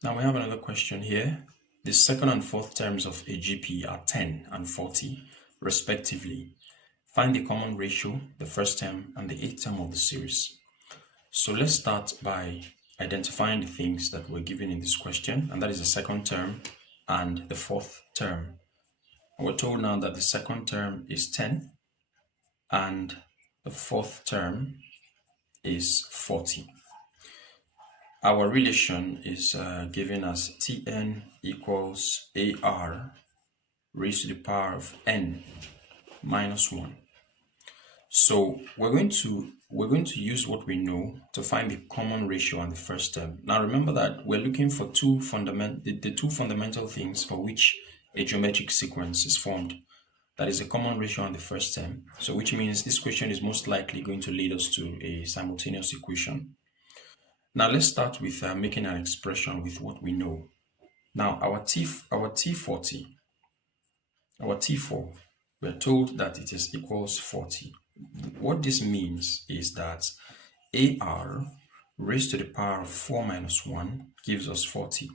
Now we have another question here. The second and fourth terms of a GP are 10 and 40, respectively. Find the common ratio, the first term, and the eighth term of the series. So let's start by identifying the things that were given in this question, and that is the second term and the fourth term. We're told now that the second term is 10 and the fourth term is 40. Our relation is given as Tn equals Ar raised to the power of n minus 1. So we're going to use what we know to find the common ratio on the first term. Now remember that we're looking for the two fundamental things for which a geometric sequence is formed. That is a common ratio on the first term. So which means this question is most likely going to lead us to a simultaneous equation. Now let's start with making an expression with what we know. Now our T4, we're told that it is equals 40. What this means is that AR raised to the power of 4 minus 1 gives us 40.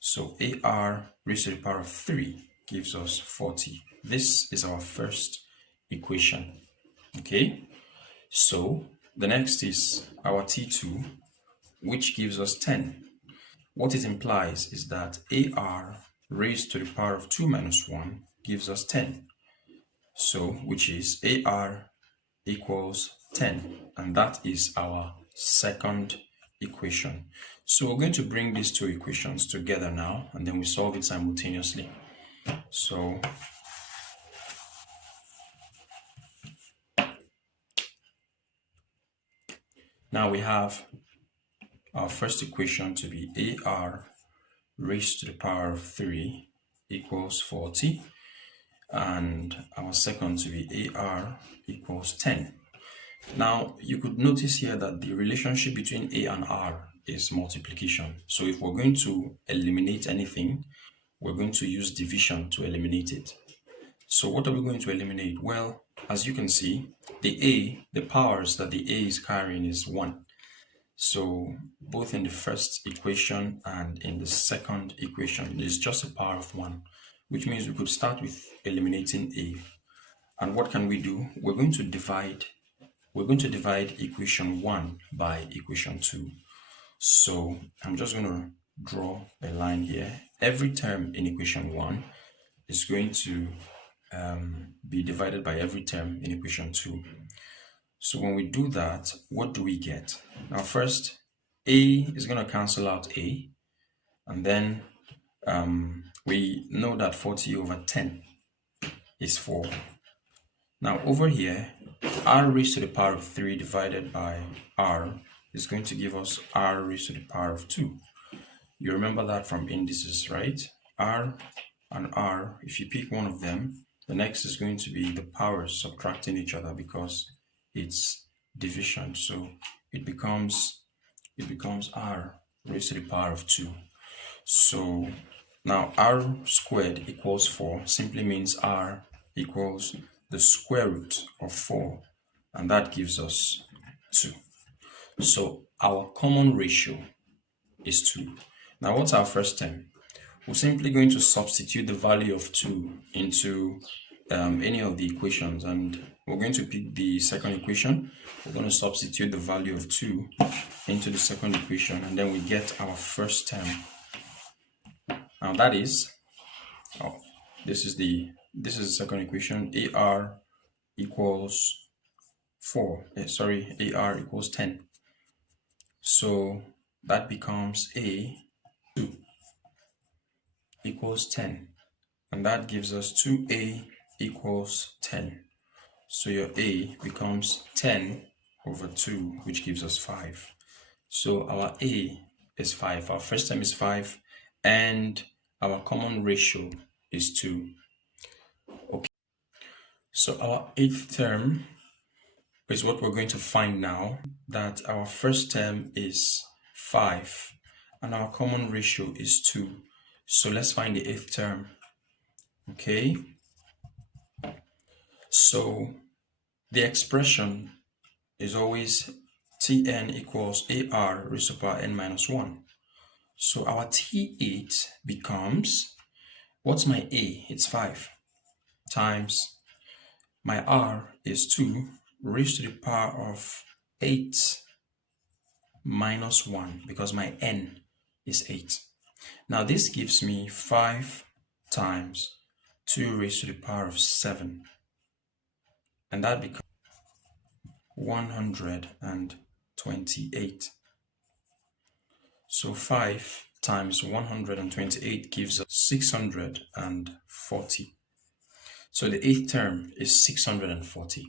So AR raised to the power of 3 gives us 40. This is our first equation. Okay, so the next is our T2, which gives us 10. What it implies is that AR raised to the power of 2 minus 1 gives us 10. So, which is AR equals 10. And that is our second equation. So we're going to bring these two equations together now, and then we solve it simultaneously. So now we have our first equation to be AR raised to the power of 3 equals 40, and our second to be AR equals 10. Now you could notice here that the relationship between A and R is multiplication. So if we're going to eliminate anything, we're going to use division to eliminate it. So what are we going to eliminate? Well, as you can see, the powers that the A is carrying is 1. So both in the first equation and in the second equation, it's just a power of 1, which means we could start with eliminating A. And what can we do? We're going to divide equation 1 by equation 2. So I'm just going to draw a line here. Every term in equation 1 is going to be divided by every term in equation 2. So when we do that, what do we get? Now first, A is going to cancel out A, and then we know that 40 over 10 is 4. Now over here, R raised to the power of 3 divided by R is going to give us R raised to the power of 2. You remember that from indices, right? R and R, if you pick one of them, the next is going to be the powers subtracting each other because it's division. So it becomes R raised to the power of 2. So now R squared equals 4 simply means R equals the square root of 4, and that gives us 2. So our common ratio is 2. Now what's our first term? We're simply going to substitute the value of 2 into any of the equations, and we're going to pick the second equation. We're going to substitute the value of 2 into the second equation, and then we get our first term. Now that is, this is the second equation. AR equals 4. AR equals 10. So that becomes A2 equals 10, and that gives us 2A equals 10. So your A becomes 10 over 2, which gives us 5. So our A is 5. Our first term is 5, and our common ratio is 2. Okay. So our eighth term is what we're going to find now, that our first term is 5 and our common ratio is 2. So let's find the eighth term. Okay, so the expression is always Tn equals AR raised to the power n minus 1. So our T8 becomes, what's my A? It's 5 times my R is 2 raised to the power of 8 minus 1 because my N is 8. Now this gives me 5 times 2 raised to the power of 7. And that becomes 128. So 5 times 128 gives us 640. So the eighth term is 640.